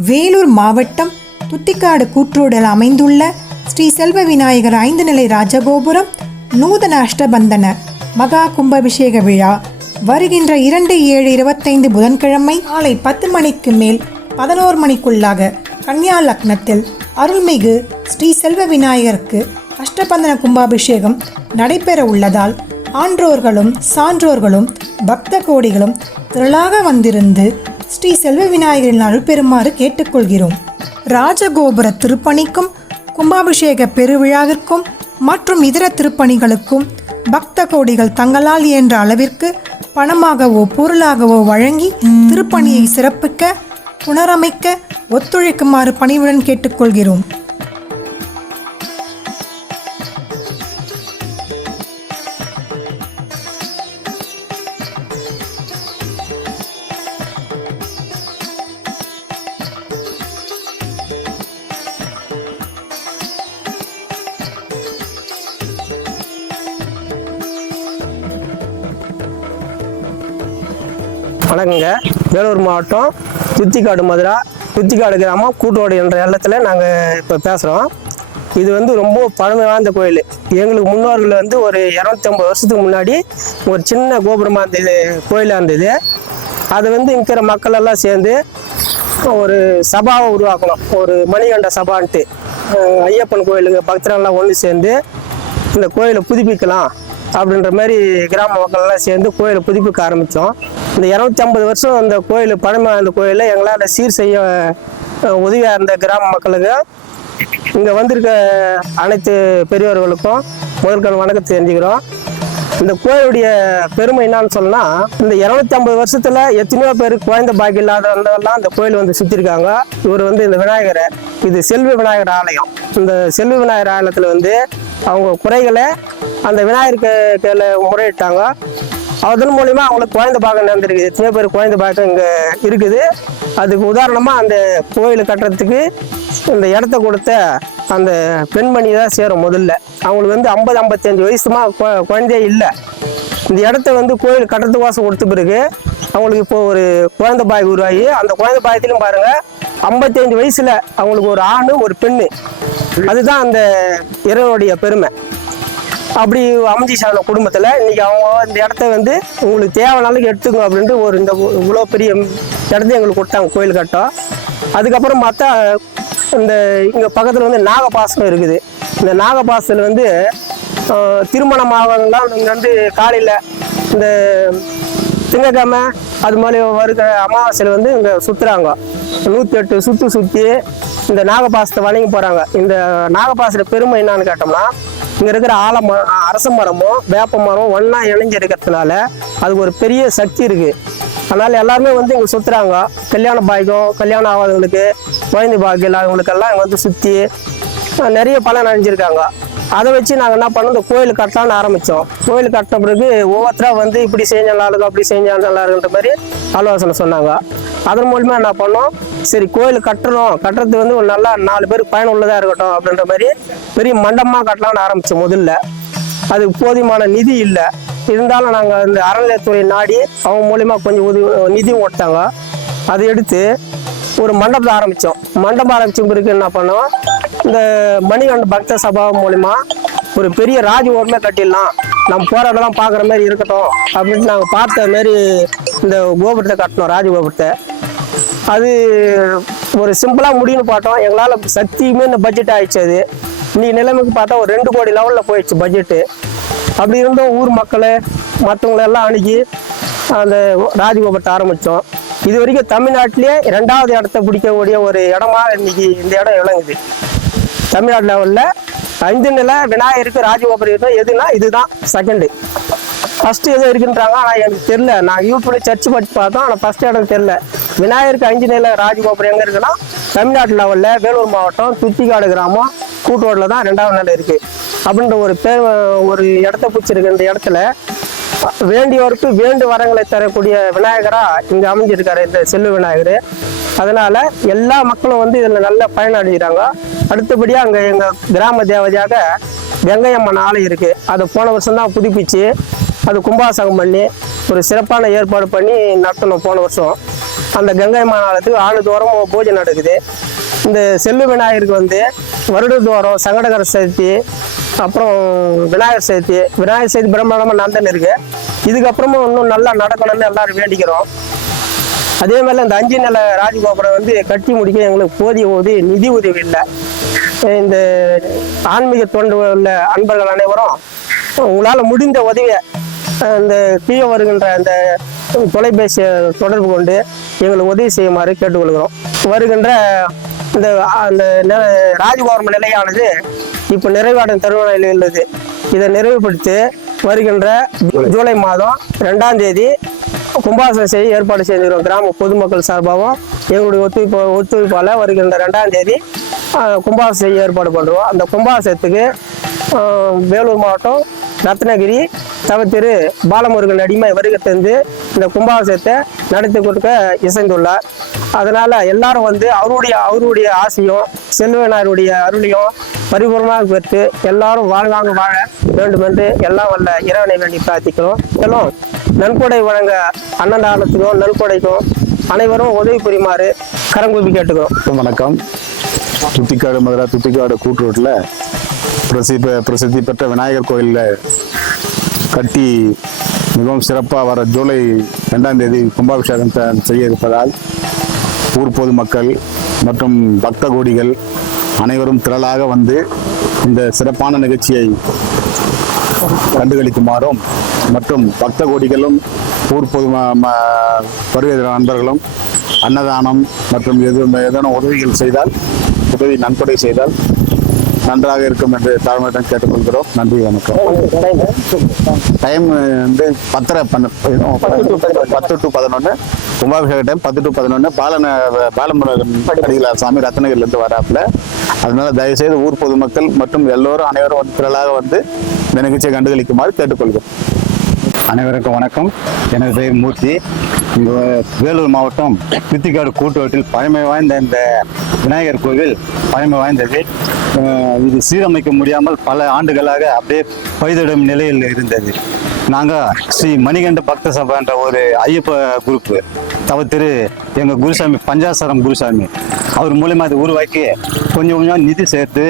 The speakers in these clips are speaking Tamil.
வேலூர் மாவட்டம் துத்திக்காடு கூற்றோடல் அமைந்துள்ள ஸ்ரீ செல்வ விநாயகர் ஐந்து நிலை ராஜகோபுரம் நூதன அஷ்டபந்தன மகா கும்பாபிஷேக விழா வருகின்ற இரண்டு ஏழு இருபத்தைந்து புதன்கிழமை காலை பத்து மணிக்கு மேல் பதினோரு மணிக்குள்ளாக கன்னியா லக்னத்தில் அருள்மிகு ஸ்ரீ செல்வ விநாயகருக்கு அஷ்டபந்தன கும்பாபிஷேகம் நடைபெற உள்ளதால் ஆன்றோர்களும் சான்றோர்களும் பக்த கோடிகளும் திரளாக வந்திருந்து ஸ்ரீ செல்வ விநாயகரின் அருள் பெறுமாறு கேட்டுக்கொள்கிறோம். ராஜகோபுர திருப்பணிக்கும் கும்பாபிஷேக பெருவிழாவிற்கும் மற்றும் இதர திருப்பணிகளுக்கும் பக்த கோடிகள் தங்களால் இயன்ற அளவிற்கு பணமாகவோ பொருளாகவோ வழங்கி திருப்பணியை சிறப்பிக்க புனரமைக்க ஒத்துழைக்குமாறு பணிவுடன் கேட்டுக்கொள்கிறோம். வணக்கங்க வேலூர் மாவட்டம் துத்திக்காடு மதுரா துத்திக்காடு கிராமம் கூட்டோடு என்ற இடத்துல நாங்கள் இப்போ பேசுகிறோம் இது வந்து ரொம்ப பழமை வாய்ந்த கோயில். எங்களுக்கு முன்னோர்கள் வந்து ஒரு இரநூத்தம்பது வருஷத்துக்கு முன்னாடி ஒரு சின்ன கோபுரமாக இருந்தது கோயிலாக இருந்தது. அது வந்து இருக்கிற மக்களெல்லாம் சேர்ந்து ஒரு சபாவை உருவாக்கணும். ஒரு மணிகண்ட சபான்ட்டு. ஐயப்பன் கோயிலுங்க பக்தர்கள்லாம் ஒன்று சேர்ந்து இந்த கோயிலை புதுப்பிக்கலாம் அப்படின்ற மாதிரி கிராம மக்கள் எல்லாம் சேர்ந்து கோயிலை புதுப்பிக்க ஆரம்பித்தோம் இந்த இரநூத்தி ஐம்பது வருஷம் அந்த கோயில் பழமை அந்த கோயிலை எங்களால் சீர் செய்ய உதவியாக இருந்த கிராம மக்களுக்கு இங்கே வந்திருக்க அனைத்து பெரியவர்களுக்கும் முதல்கண் வணக்கத்தை தெரிஞ்சுக்கிறோம். இந்த கோயிலுடைய பெருமை என்னன்னு சொன்னா இந்த இரநூத்தி ஐம்பது வருஷத்துல எத்தனையோ பேர் குழந்தை பாக்கி இல்லாதவங்கெல்லாம் இந்த கோயில் வந்து சுத்திருக்காங்க இவர் வந்து இந்த விநாயகரை இது செல்வி விநாயகர் ஆலயம். இந்த செல்வி விநாயகர் ஆலயத்துல வந்து அவங்க குறைகளை அந்த விநாயகருக்கு கையில் முறையிட்டாங்க. அதன் மூலியமா அவங்களுக்கு குழந்தை பாகம் நடந்திருக்கு எத்தனையோ பேர் குழந்தை பாகம் இங்கே இருக்குது. அதுக்கு உதாரணமாக அந்த கோயில் கட்டுறதுக்கு இந்த இடத்த கொடுத்த அந்த பெண்மணி தான் சேரும் முதல்ல. அவங்களுக்கு வந்து ஐம்பது ஐம்பத்தஞ்சு வயசுமா குழந்தையே இல்லை. இந்த இடத்த வந்து கோயில் கட்டுறதுக்கோசம் கொடுத்த பிறகு அவங்களுக்கு இப்போ ஒரு குழந்தை பாய் உருவாகி அந்த குழந்தை பாயத்திலும் பாருங்க ஐம்பத்தஞ்சு வயசுல அவங்களுக்கு ஒரு ஆண் ஒரு பெண்ணு. அதுதான் அந்த இறைவனுடைய பெருமை. அப்படி அமைஞ்சிச்சான குடும்பத்தில் இன்னைக்கு அவங்க இந்த இடத்த வந்து உங்களுக்கு தேவைனாலும் எடுத்துக்கோ அப்படின்ட்டு ஒரு இந்த இவ்வளோ பெரிய இடத்த எங்களுக்கு கொடுத்தாங்க கோயில் கட்டம். அதுக்கப்புறம் பார்த்தா இந்த இங்கே பக்கத்தில் வந்து நாகபாசனம் இருக்குது. இந்த நாகபாசத்தில் வந்து திருமணம் ஆகலாம் இங்கே வந்து காலையில் இந்த திங்கக்கிழமை அது மாதிரி வருகிற அமாவாசையில் வந்து இங்கே சுற்றுறாங்க நூற்றி எட்டு சுற்றி சுற்றி இந்த நாகபாசத்தை வணங்கி போகிறாங்க இந்த நாகபாசோட பெருமை என்னான்னு கேட்டோம்னா இங்கே இருக்கிற ஆலம அரச மரமும் வேப்ப மரம் ஒன்றா இணைஞ்சு இருக்கிறதுனால அதுக்கு ஒரு பெரிய சக்தி இருக்குது அதனால் எல்லாருமே வந்து இங்கே சுற்றுறாங்க கல்யாண பாய்க்கும் கல்யாணம் ஆகாதவங்களுக்கு குழந்தை பாக்கியம் இல்லாதவங்களுக்கெல்லாம் இங்கே வந்து சுற்றி நிறைய பலன் அடைஞ்சிருக்காங்க. அதை வச்சு நாங்கள் என்ன பண்ணோம்? இந்த கோயில் கட்டலாம்னு ஆரம்பித்தோம் கோயில் கட்டின பிறகு ஒவ்வொருத்தராக வந்து இப்படி செஞ்சால் நல்லா இருக்கும் அப்படி செஞ்சால் நல்லா இருக்குன்ற மாதிரி ஆலோசனை சொன்னாங்க. அதன் மூலமாக என்ன பண்ணோம்? சரி கோயில் கட்டணும். கட்டுறது வந்து ஒரு நல்லா நாலு பேருக்கு பயனுள்ளதாக இருக்கட்டும் அப்படின்ற மாதிரி பெரிய மண்டபமாக கட்டலாம்னு ஆரம்பித்தோம் முதல்ல. அது போதுமான நிதி இல்லை. இருந்தாலும் நாங்கள் இந்த அறநிலையத்துறை நாடி அவங்க மூலிமா கொஞ்சம் உதவி நிதியும் கொடுத்தாங்க. அதை எடுத்து ஒரு மண்டபத்தை ஆரம்பித்தோம் மண்டபம் ஆரம்பித்த பிறகு என்ன பண்ணோம்? இந்த மணிகண்ட பக்த சபா மூலிமா ஒரு பெரிய ராஜகோபுரமே கட்டிடலாம். நம்ம போகிற இடம்லாம் பார்க்குற மாதிரி இருக்கட்டும் அப்படின்ட்டு நாங்கள் பார்த்த மாரி இந்த கோபுரத்தை கட்டினோம் ராஜ கோபுரத்தை. அது ஒரு சிம்பிளாக முடியும்னு பார்த்தோம். எங்களால் சக்தியுமே இந்த பட்ஜெட் ஆயிடுச்சு அது. இன்னைக்கு நிலைமைக்கு பார்த்தா ஒரு ரெண்டு கோடி லெவலில் போயிடுச்சு பட்ஜெட்டு அப்படி இருந்தோம் ஊர் மக்களை மற்றவங்களெல்லாம் அணுகி அந்த ராஜகோபத்தை ஆரம்பித்தோம் இது வரைக்கும் தமிழ்நாட்டிலே ரெண்டாவது இடத்த பிடிக்கக்கூடிய ஒரு இடமா இன்னைக்கு இந்த இடம் விளங்குது. தமிழ்நாடு லெவலில் ஐந்து நிலை விநாயகருக்கு ராஜகோபுரம் இருக்கும் எதுனா இதுதான் செகண்டு ஃபஸ்ட்டு எதுவும் இருக்குன்றாங்க ஆனால் எனக்கு தெரில நான் யூடியூப்ல சர்ச் படிச்சு பார்த்தோம் ஆனால் ஃபஸ்ட் இடம் தெரில விநாயகருக்கு அஞ்சு நிலை ராஜகோபுரம் எங்கே இருக்குன்னா தமிழ்நாட்டு லெவலில் வேலூர் மாவட்டம் துத்திக்காடு கிராமம் கூட்டோடில் தான் ரெண்டாவது நிலை இருக்குது அப்படின்ற ஒரு பேர் ஒரு இடத்த பிடிச்சிருக்கு இந்த இடத்துல வேண்டியோருக்கு வேண்டு வரங்களை தரக்கூடிய விநாயகராக இங்கே அமைஞ்சிருக்காரு இந்த செல்லு விநாயகர். அதனால் எல்லா மக்களும் வந்து இதில் நல்ல பயனடைகிறாங்க அடுத்தபடியாக அங்கே எங்கள் கிராம தேவதையாக வெங்கையம்மன் ஆலை இருக்குது அதை போன வருஷம் தான் புதுப்பிச்சு அது கும்பாசகம் பண்ணி ஒரு சிறப்பான ஏற்பாடு பண்ணி நடத்தணும் போன வருஷம். அந்த கங்கை மாநாளத்துக்கு ஆண்டுதோறும் பூஜை நடக்குது. இந்த செல்வ விநாயகருக்கு வந்து வருடதோறும் சங்கடகர சதுர்த்தி அப்புறம் விநாயகர் சதுர்த்தி விநாயகர் சதுர்த்தி பிரம்மாண்டமாக நந்தன் இருக்கு. இதுக்கப்புறமும் இன்னும் நல்லா நடக்கணும்னு எல்லாரும் வேண்டிக்கிறோம். அதே மாதிரி இந்த அஞ்சு நில ராஜகோபுரம் வந்து கட்டி முடிக்க எங்களுக்கு போதிய உதவி நிதி உதவி இல்லை. இந்த ஆன்மீக தொண்டு உள்ள அன்பர்கள் அனைவரும் உங்களால் முடிந்த உதவியை இந்த கீழே வருகின்ற அந்த தொலைபேசியை தொடர்பு கொண்டு எங்களுக்கு உதவி செய்யுமாறு கேட்டுக்கொள்கிறோம். வருகின்ற இந்த அந்த நி- ராஜகோபுரம் நிலையானது இப்போ நிறைவாடும் தருவாயில் உள்ளது. இதை நிறைவுபடுத்தி வருகின்ற ஜூலை மாதம் ரெண்டாம் தேதி கும்பாசனம் செய்ய ஏற்பாடு செய்திருக்கிறோம். கிராம பொதுமக்கள் சார்பாகவும் எங்களுடைய ஒத்துழைப்பு ஒத்துழைப்பால் வருகின்ற ரெண்டாம் தேதி கும்பாசனம் செய்ய ஏற்பாடு பண்ணுறோம் அந்த கும்பாசனத்துக்கு வேலூர் மாவட்டம் ரத்னகிரி தவ பாலமுருகன் அடிமை வருகை தந்து இந்த கும்பாபிஷேகத்தை நடத்தி கொடுக்க இசைந்துள்ளார். அதனால எல்லாரும் வந்து அவருடைய அவருடைய ஆசையும் செல்வனாருடைய அருளையும் பரிபூர்ணமாக பெற்று எல்லாரும் வாழ்வாங்க வாழ வேண்டும் என்று எல்லாம் வல்ல இறைவனை வேண்டி பிரார்த்திக்கிறோம். மேலும் நன்கொடை வழங்க அன்னதானத்துக்கும் நன்கொடைக்கும் அனைவரும் உதவி புரியுமாறு கரங்கூப்பி கேட்டுக்கிறோம். வணக்கம் துத்திக்காடு மதுரா துத்திக்காடு கூட்டுரோட்டில் பிரசித்தி பிரசித்தி பெற்ற விநாயகர் கோயிலில் கட்டி மிகவும் சிறப்பாக வர ஜூலை ரெண்டாம் தேதி கும்பாபிஷேகம் செய்ய இருப்பதால் ஊர் பொதுமக்கள் மற்றும் பக்த கோடிகள் அனைவரும் திரளாக வந்து இந்த சிறப்பான நிகழ்ச்சியை கண்டுகளிக்குமாறும் மற்றும் பக்த கோடிகளும் ஊர் பொது ம- ம- வருகை நண்பர்களும் அன்னதானம் மற்றும் எது ஏதேனும் உதவிகள் செய்தால் உதவி நன்கொடை செய்தால் நன்றாக இருக்கும் என்று தாழ்மையிடம் கேட்டுக்கொள்கிறோம். நன்றி வணக்கம். டைம் வந்து பத்தரை பன்னெண்டு பத்து டு பதினொன்று கும்பாபிஷேக டைம் பத்து டு பதினொன்று பாலன பாலமுருகன் அடிகளார் சாமி ரத்னகிரிலேருந்து வராப்புல. அதனால தயவுசெய்து ஊர் பொதுமக்கள் மற்றும் எல்லோரும் அனைவரும் வந்து திரளாக வந்து இந்த நிகழ்ச்சியை கண்டுகளிக்குமாறு கேட்டுக்கொள்கிறோம். அனைவருக்கும் வணக்கம். எனது பெயர் மூர்த்தி. இங்கே வேலூர் மாவட்டம் பித்திக்காடு கூட்டுவட்டில் பழமை வாய்ந்த இந்த விநாயகர் கோவில் பழமை வாய்ந்தது. இது சீரமைக்க முடியாமல் பல ஆண்டுகளாக அப்படியே பழுதிடும் நிலையில் இருந்தது. நாங்கள் ஸ்ரீ மணிகண்ட பக்த சபா ஒரு ஐயப்ப குரூப்பு தவ திரு எங்கள் குருசாமி பஞ்சாசரம் குருசாமி அவர் மூலயமா அதை உருவாக்கி கொஞ்சம் கொஞ்சம் நிதி சேர்த்து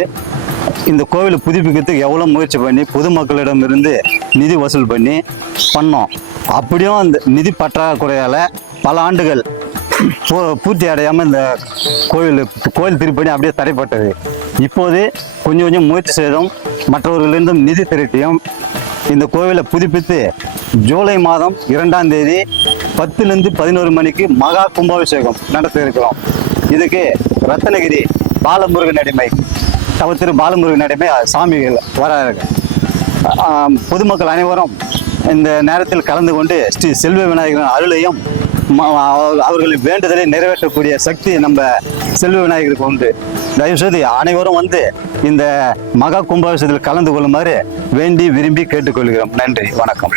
இந்த கோவிலை புதுப்பிக்கிறதுக்கு எவ்வளோ முயற்சி பண்ணி பொதுமக்களிடம் இருந்து நிதி வசூல் பண்ணி பண்ணோம். அப்படியும் அந்த நிதி பற்றாக்குறையால் பல ஆண்டுகள் பூர்த்தி அடையாமல் இந்த கோவில் கோவில் திருப்பணி அப்படியே தடைப்பட்டது. இப்போது கொஞ்சம் கொஞ்சம் முயற்சி செய்தும் மற்றவர்களிருந்தும் நிதி திரட்டியும் இந்த கோவிலை புதுப்பித்து ஜூலை மாதம் இரண்டாம் தேதி பத்துலேருந்து பதினோரு மணிக்கு மகா கும்பாபிஷேகம் நடத்த இருக்கிறோம் இதுக்கு ரத்னகிரி பாலமுருகன் அடிமை தவ திரு பாலமுருகன் அடிமை சாமிகள் வராங்க பொதுமக்கள் அனைவரும் இந்த நேரத்தில் கலந்து கொண்டு ஸ்ரீ செல்வ விநாயகரின் அருளையும் அவர்களின் வேண்டுதலை நிறைவேற்றக்கூடிய சக்தி நம்ம செல்வ விநாயகருக்கு உண்டு. தயவுசெய்து அனைவரும் வந்து இந்த மகா கும்பாபிஷேகத்தில் கலந்து கொள்ளுமாறு வேண்டி விரும்பி கேட்டுக்கொள்கிறோம். நன்றி. வணக்கம்.